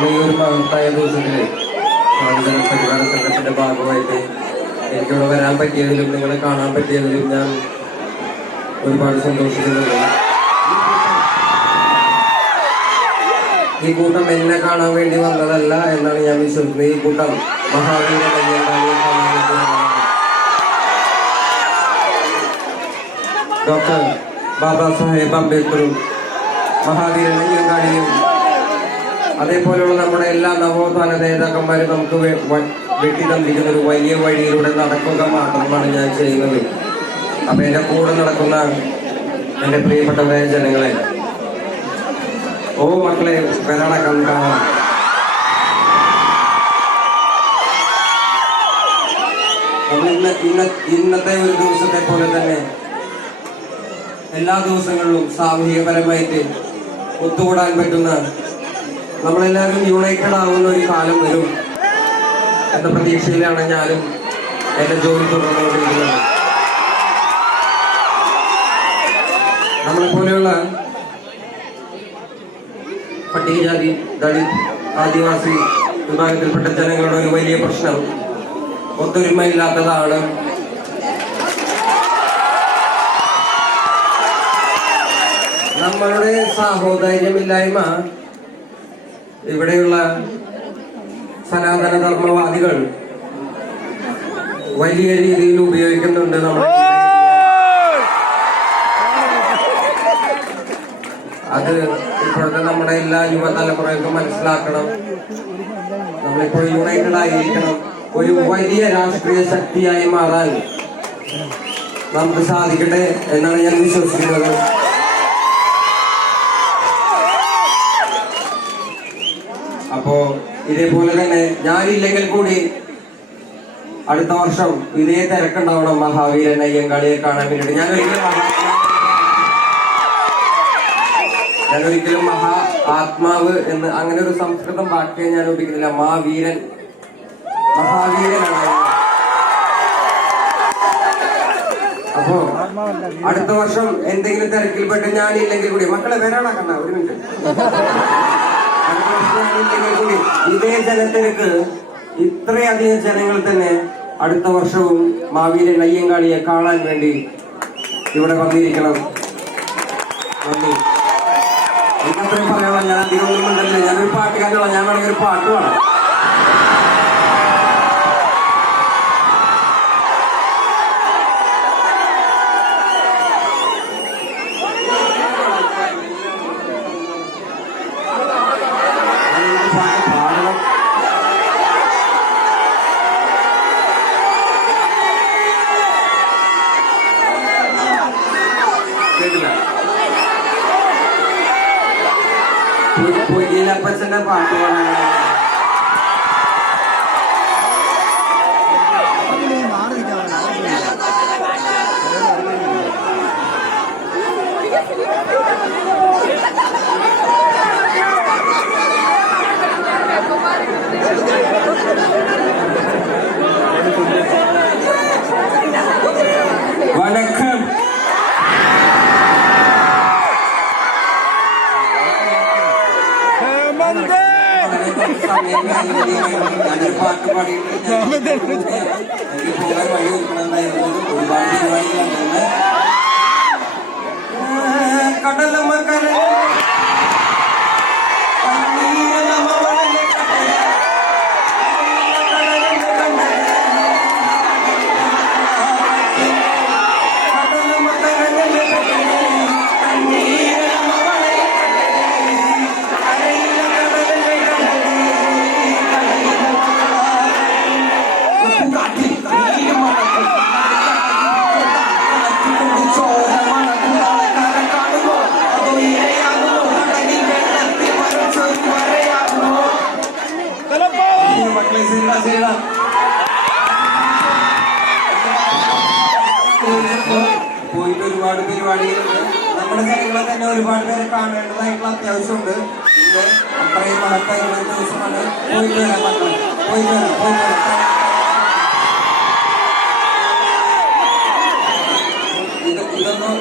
ഈ ഒരു മഹത്തായ ദിവസത്തില് സ്വാതന്ത്ര്യ പരിപാടി സംഘത്തിന്റെ ഭാഗമായിട്ട് എനിക്കിവിടെ വരാൻ പറ്റിയതിലും നിങ്ങളെ കാണാൻ പറ്റിയതിലും ഞാൻ ഒരുപാട് സന്തോഷിക്കുന്നുണ്ട്. ഈ കൂട്ടം എന്നെ കാണാൻ വേണ്ടി വന്നതല്ല എന്നാണ് ഞാൻ വിശ്വസിക്കുന്നത്. ഈ കൂട്ടം മഹാവീര അയ്യങ്കാളിയെ കാണാൻ വേണ്ടി ഡോക്ടർ ബാബാ സാഹേബ് അംബേദ്കറും മഹാവീരൻ അയ്യങ്കാളിയും അതേപോലെയുള്ള നമ്മുടെ എല്ലാ നവോത്ഥാന നേതാക്കന്മാരും നമുക്ക് വെട്ടിത്തന്നിരിക്കുന്ന ഒരു വലിയ വഴിയിലൂടെ നടക്കുക മാത്രമാണ് ഞാൻ ചെയ്യുന്നത്. അപ്പൊ എന്റെ കൂടെ നടക്കുന്ന എന്റെ പ്രിയപ്പെട്ടവരായ ജനങ്ങളെ, ഓ മക്കളെ, വരണക്കം കാണാം. ഇന്നത്തെ ഒരു ദിവസത്തെ പോലെ തന്നെ എല്ലാ ദിവസങ്ങളിലും സാമൂഹികപരമായിട്ട് ഒത്തുകൂടാൻ പറ്റുന്ന, നമ്മളെല്ലാവരും യുണൈറ്റഡ് ആവുന്ന ഒരു കാലം വരും എന്ന പ്രതീക്ഷയിലാണ് ഞാനും എന്റെ ജോലി തുടർന്നുകൊണ്ടിരിക്കുന്നത്. നമ്മളെപ്പോലെയുള്ള പട്ടികജാതി, ദളിത്, ആദിവാസി വിഭാഗത്തിൽപ്പെട്ട ജനങ്ങളുടെ ഒരു വലിയ പ്രശ്നം ഒത്തൊരുമയില്ലാത്തതാണ്. നമ്മളുടെ സഹോദര്യമില്ലായ്മ ഇവിടെയുള്ള സനാതന ധർമ്മവാദികൾ വലിയ രീതിയിൽ ഉപയോഗിക്കുന്നുണ്ട്. അത് ഇപ്പോഴത്തെ നമ്മുടെ എല്ലാ യുവതലമുറയ്ക്കും മനസ്സിലാക്കണം. നമ്മളിപ്പോൾ യുണൈറ്റഡ് ആയിരിക്കണം. ഒരു വലിയ രാഷ്ട്രീയ ശക്തിയായി മാറാൻ നമുക്ക് സാധിക്കട്ടെ എന്നാണ് ഞാൻ വിശ്വസിക്കുന്നത്. അപ്പോ ഇതേപോലെ തന്നെ ഞാനില്ലെങ്കിൽ കൂടി അടുത്ത വർഷം ഇതേ തിരക്കുണ്ടാവണം മഹാവീരൻ അയ്യങ്കാളിയെ കാണാൻ വേണ്ടിയിട്ട്. ഞാനൊരിക്കലും മഹാ ആത്മാവ് എന്ന് അങ്ങനെ ഒരു സംസ്കൃതം വാക്യം ഞാൻ ഉപയോഗിക്കുന്നില്ല. മഹാവീരൻ, മഹാവീരനാണ്. അപ്പോ അടുത്ത വർഷം എന്തെങ്കിലും തിരക്കിൽപ്പെട്ട് ഞാനില്ലെങ്കിൽ കൂടി, മക്കളെ വരാണക്കണ്ട, ഒരു മിനിറ്റ്, കൂടി ഇതേ ജനത്തിരക്ക് ഇത്രയധികം ജനങ്ങൾ തന്നെ അടുത്ത വർഷവും മഹാവീരൻ അയ്യങ്കാളിയെ കാണാൻ വേണ്ടി ഇവിടെ വന്നിരിക്കണം. നന്ദി. എനിക്കത്രയും പറയാനുള്ള, ഞാൻ അധികം ഒന്നും ഉണ്ടല്ലോ. ഞാനൊരു പാട്ടുകാരനുള്ള, ഞാൻ വേണമെങ്കിൽ ഒരു പാട്ട് വേണം. പൊയ്യിലപ്പച്ചന്റെ പാട്ട് പാടാൻ വണക്കം. ഞാനൊരു പാട്ട് പാടിയിട്ട് എനിക്ക് പോകാൻ വഴി ഒരുക്കണമെന്നായിരുന്നു. ഒരുപാട് പരിപാടികളുണ്ടെന്ന് കടലമക്കര പോയിട്ട് ഒരുപാട് പരിപാടികളുണ്ട്. നമ്മുടെ ജനങ്ങളെ തന്നെ ഒരുപാട് പേരെ കാണേണ്ടതായിട്ടുള്ള അത്യാവശ്യമുണ്ട്. ഇത് അത്രയും മഹത്തായിട്ടുള്ള ദിവസമാണ്. പോയിട്ട് വരാം മക്കളെ, പോയിട്ട് വരാം, പോയിട്ട് വരാം. ഇതൊന്നും